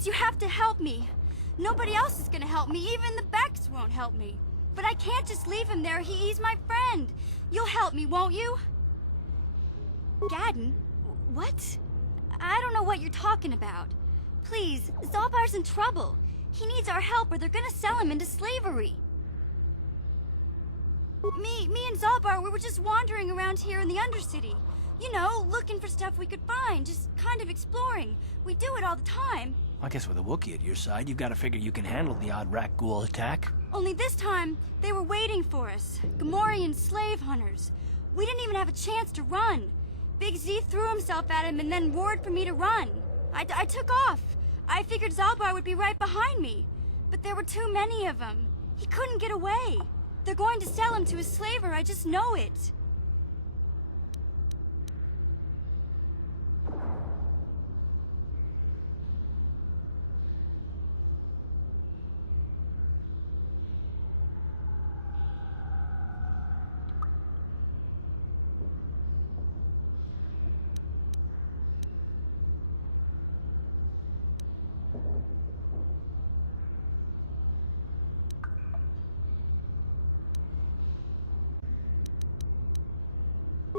Please, you have to help me. Nobody else is gonna help me. Even the Becks won't help me. But I can't just leave him there. He's my friend. You'll help me, won't you? Gadden? What? I don't know what you're talking about. Please, Zalbar's in trouble. He needs our help or they're gonna sell him into slavery. Me and Zalbar, we were just wandering around here in the Undercity. You know, looking for stuff we could find, just kind of exploring. We do it all the time. I guess with a Wookiee at your side, you've got to figure you can handle the odd rat ghoul attack. Only this time, they were waiting for us. Gamorrean slave hunters. We didn't even have a chance to run. Big Z threw himself at him and then roared for me to run. I took off. I figured Zalbar would be right behind me. But there were too many of them. He couldn't get away. They're going to sell him to a slaver, I just know it.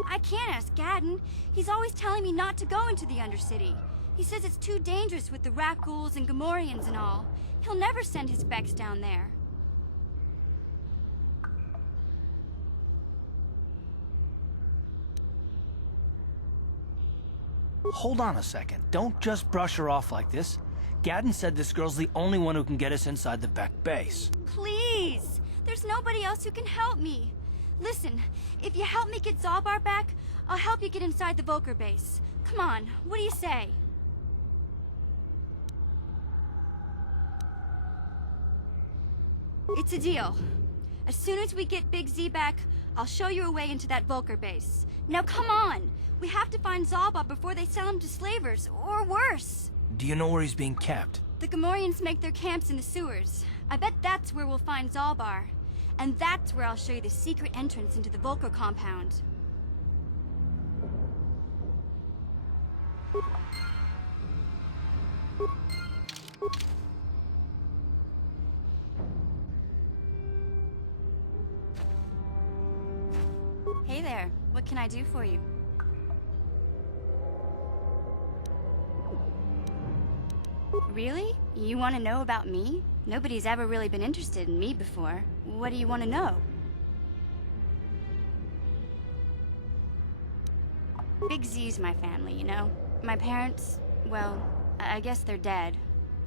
I can't ask Gadden. He's always telling me not to go into the Undercity. He says it's too dangerous with the rat ghouls and Gamorreans and all. He'll never send his Becks down there. Hold on a second. Don't just brush her off like this. Gadden said this girl's the only one who can get us inside the Beck base. Please! There's nobody else who can help me. Listen, if you help me get Zalbar back, I'll help you get inside the Volker base. Come on, what do you say? It's a deal. As soon as we get Big Z back, I'll show you a way into that Volker base. Now come on! We have to find Zalbar before they sell him to slavers, or worse. Do you know where he's being kept? The Gamorreans make their camps in the sewers. I bet that's where we'll find Zalbar. And that's where I'll show you the secret entrance into the Volker compound. Hey there, what can I do for you? Really? You want to know about me? Nobody's ever really been interested in me before. What do you want to know? Big Z's my family, you know? My parents, well, I guess they're dead.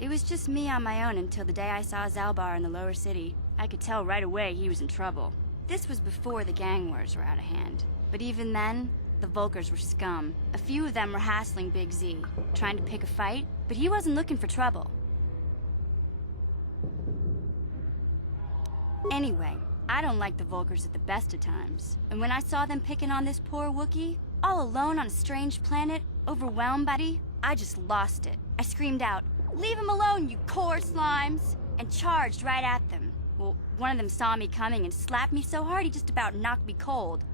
It was just me on my own until the day I saw Zalbar in the lower city. I could tell right away he was in trouble. This was before the gang wars were out of hand. But even then, the Volkers were scum. A few of them were hassling Big Z, trying to pick a fight, but he wasn't looking for trouble. Anyway, I don't like the Volkers at the best of times. And when I saw them picking on this poor Wookiee, all alone on a strange planet, overwhelmed by it, I just lost it. I screamed out, "Leave him alone, you core slimes!" and charged right at them. Well, one of them saw me coming and slapped me so hard he just about knocked me cold.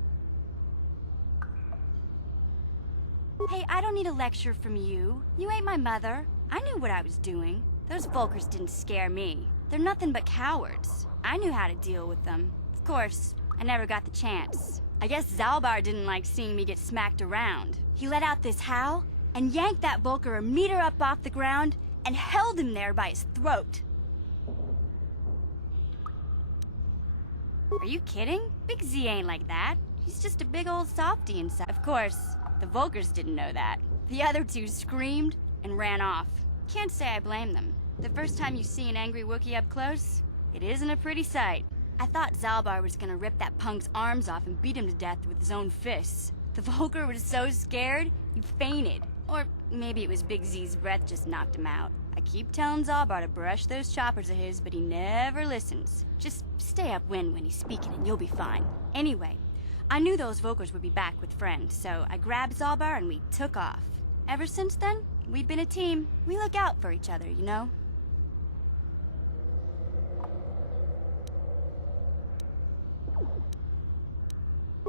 Hey, I don't need a lecture from you. You ain't my mother. I knew what I was doing. Those Volkers didn't scare me. They're nothing but cowards. I knew how to deal with them. Of course, I never got the chance. I guess Zalbar didn't like seeing me get smacked around. He let out this howl and yanked that Volker a meter up off the ground and held him there by his throat. Are you kidding? Big Z ain't like that. He's just a big old softy inside. Of course, the Volkers didn't know that. The other two screamed and ran off. Can't say I blame them. The first time you see an angry Wookiee up close, it isn't a pretty sight. I thought Zalbar was gonna rip that punk's arms off and beat him to death with his own fists. The Volker was so scared, he fainted. Or maybe it was Big Z's breath just knocked him out. I keep telling Zalbar to brush those choppers of his, but he never listens. Just stay upwind when he's speaking and you'll be fine. Anyway, I knew those Volkers would be back with friends, so I grabbed Zalbar and we took off. Ever since then, we've been a team. We look out for each other, you know?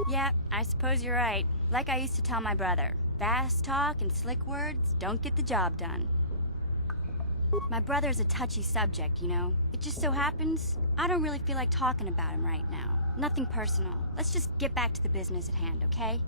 Yeah, I suppose you're right. Like I used to tell my brother, fast talk and slick words don't get the job done. My brother's a touchy subject, you know? It just so happens, I don't really feel like talking about him right now. Nothing personal. Let's just get back to the business at hand, okay?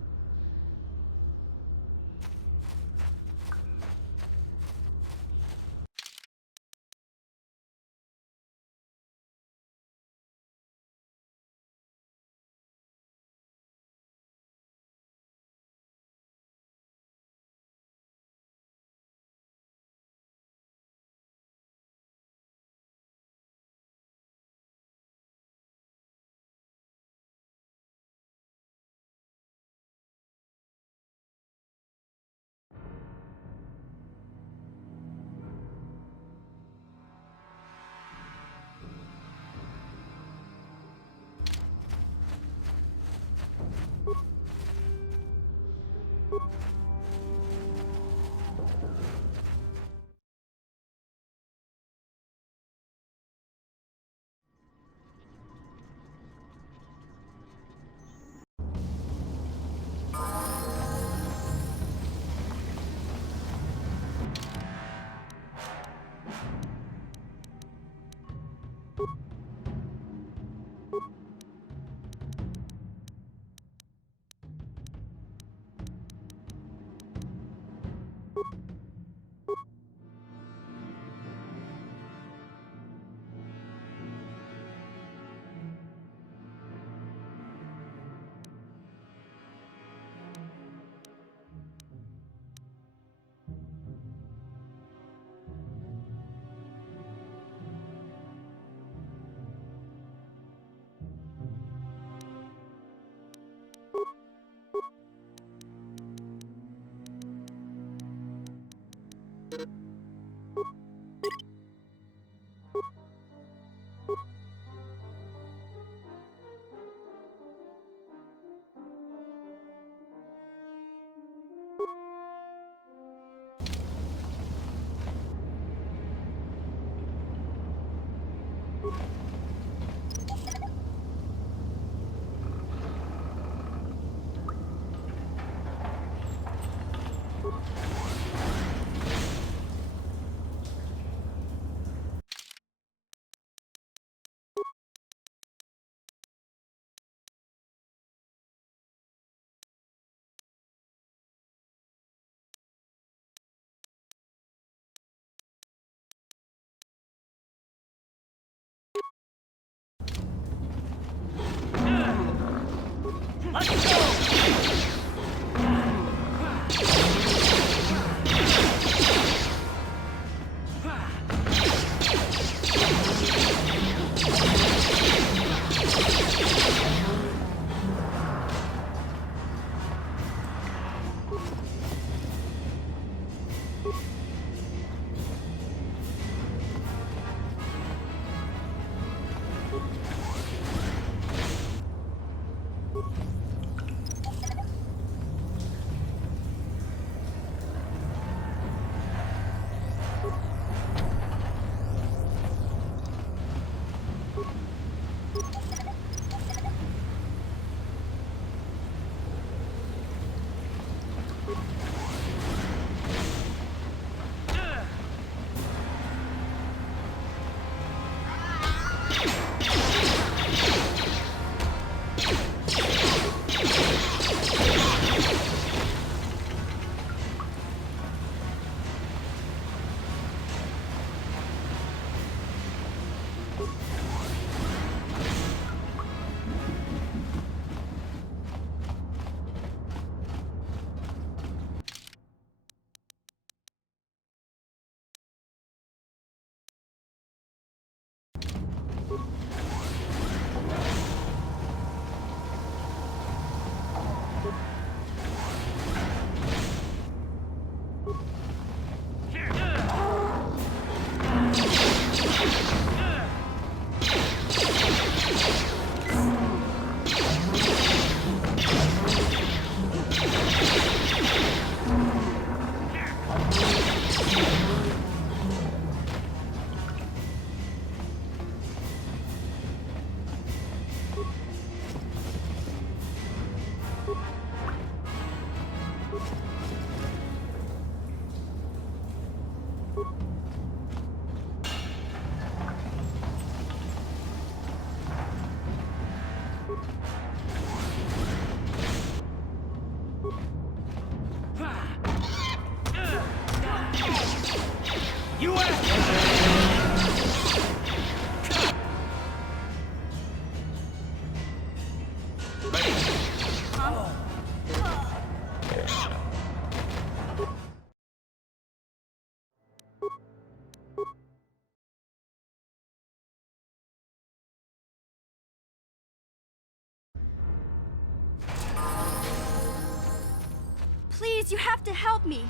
Please, you have to help me.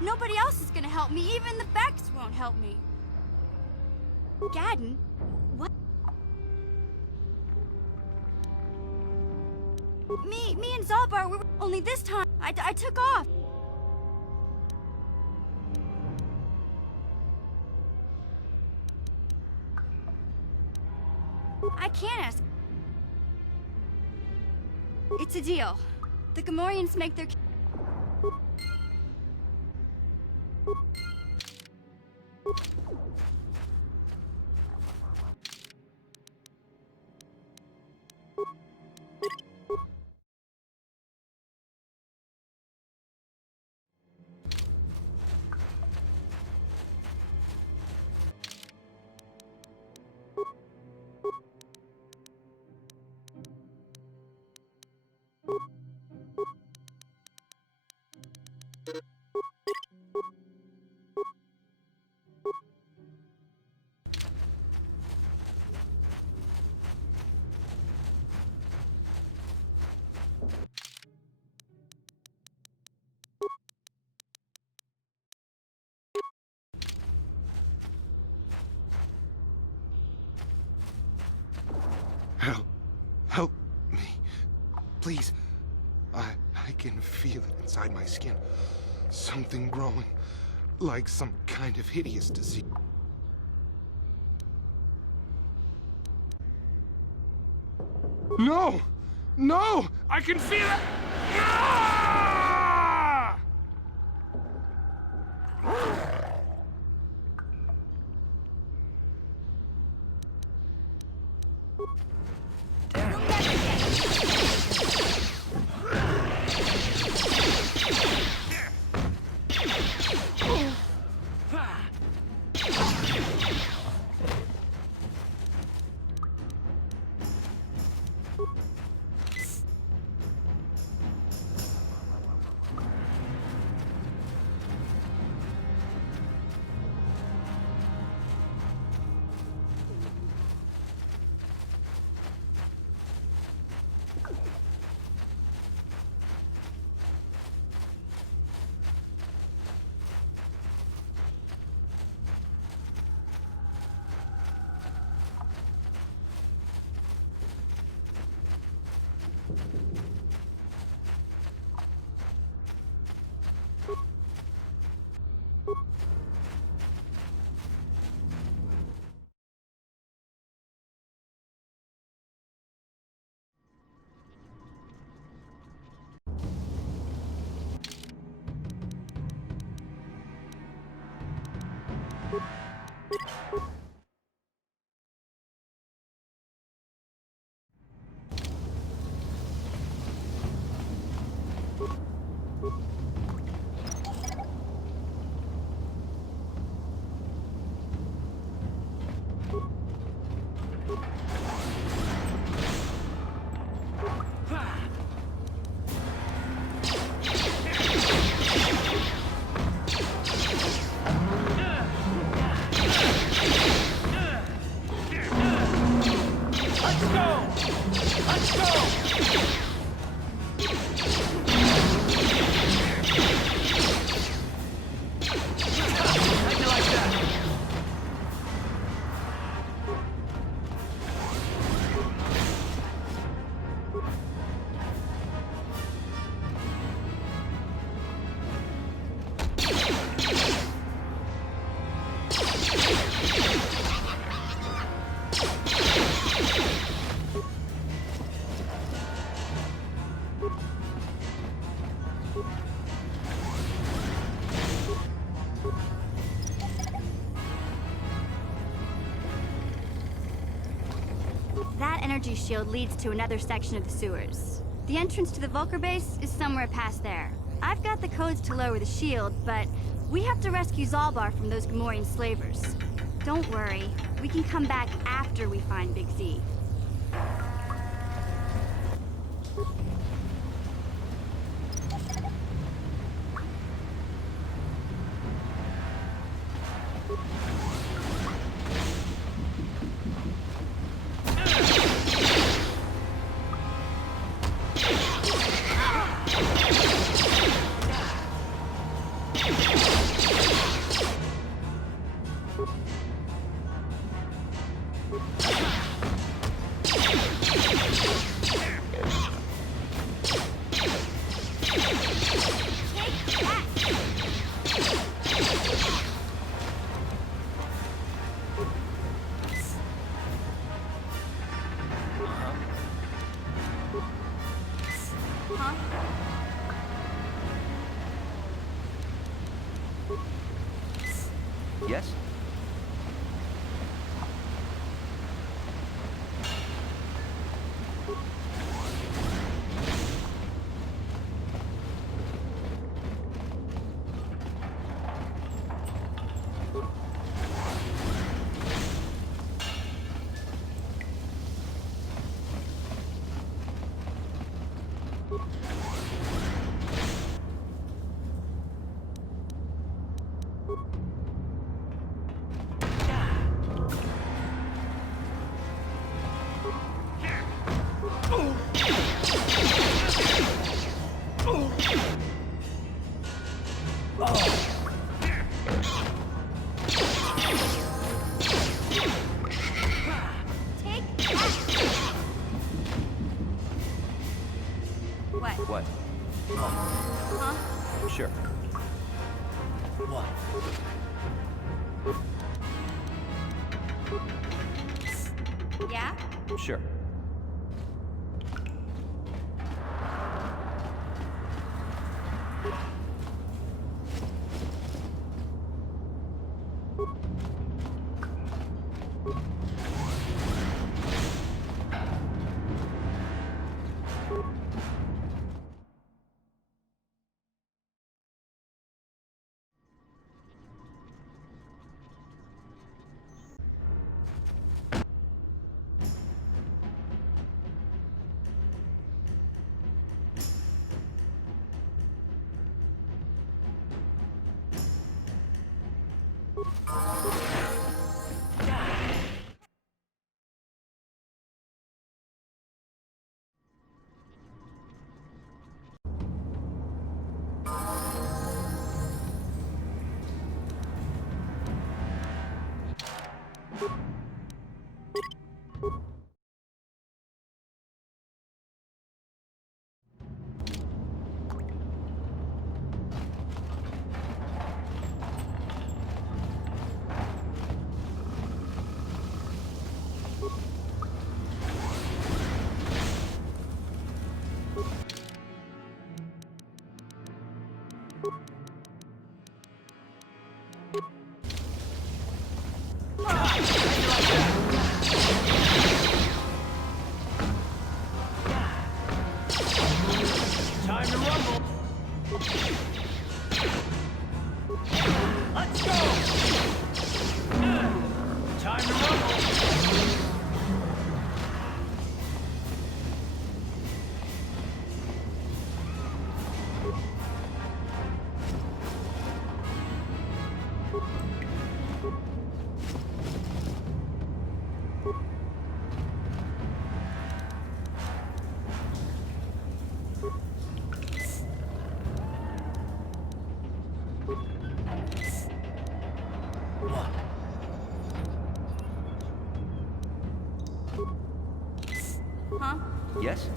Nobody else is gonna help me. Even the Becks won't help me. Gadden? What? Me and Zalbar, we were... Only this time, I took off. I can't ask. It's a deal. The Gamorreans make their... Help me. Please. I can feel it inside my skin. Something growing. Like some kind of hideous disease. No! No! I can feel it! Ah! That energy shield leads to another section of the sewers. The entrance to the Vulcar base is somewhere past there. I've got the codes to lower the shield, but we have to rescue Zalbar from those Gamorrean slavers. Don't worry, we can come back after we find Big Z. Huh? Yes? Take that! What? What? Huh? Sure. What? Yeah? Sure. Time to rumble. Let's go. Time to rumble. What? Huh? Yes?